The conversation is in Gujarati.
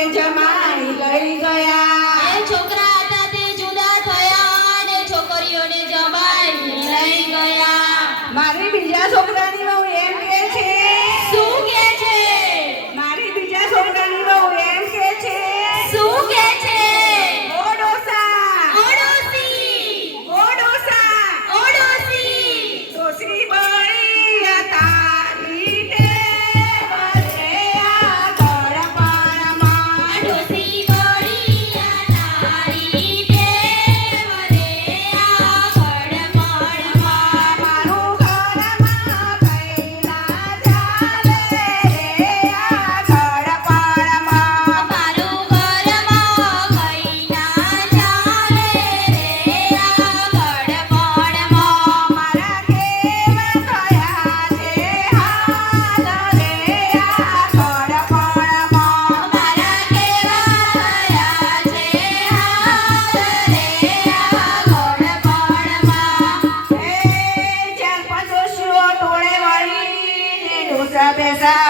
ને જમાઈ લઈ ગયા. એ છોકરા હતા તે જુદા થયા ને છોકરીઓને જમાઈ લઈ ગયા. મારી બીજા છોકરાની વહુ એમ કે છે. શું કે છે? મારી બીજા છોકરાની વહુ એમ કે છે. શું કે છે? ઓ ડોસા, ઓડોસી, ઓ ડોસા, ઓડોસી. ડોસી બળી તારી ટેવરે આગળ પાણમાં. ડોસી બળિયા તારી ટેવરે આગળ મળમાં. મારું ઘરમાં કઈ ના ચાલે રે આગળ પાણમાં. મારું ઘરમાં કઈ ના ચાલે રે આગળ મળમાં. મારા કેવા થયા છે હાલ રે આગળ પાણમાં. મારા કેવા થયા છે હાલ રે આગળ મળમાં. એ ચાર પાંચ ડોશીઓ ટોળે વળીને ડોસા બેસા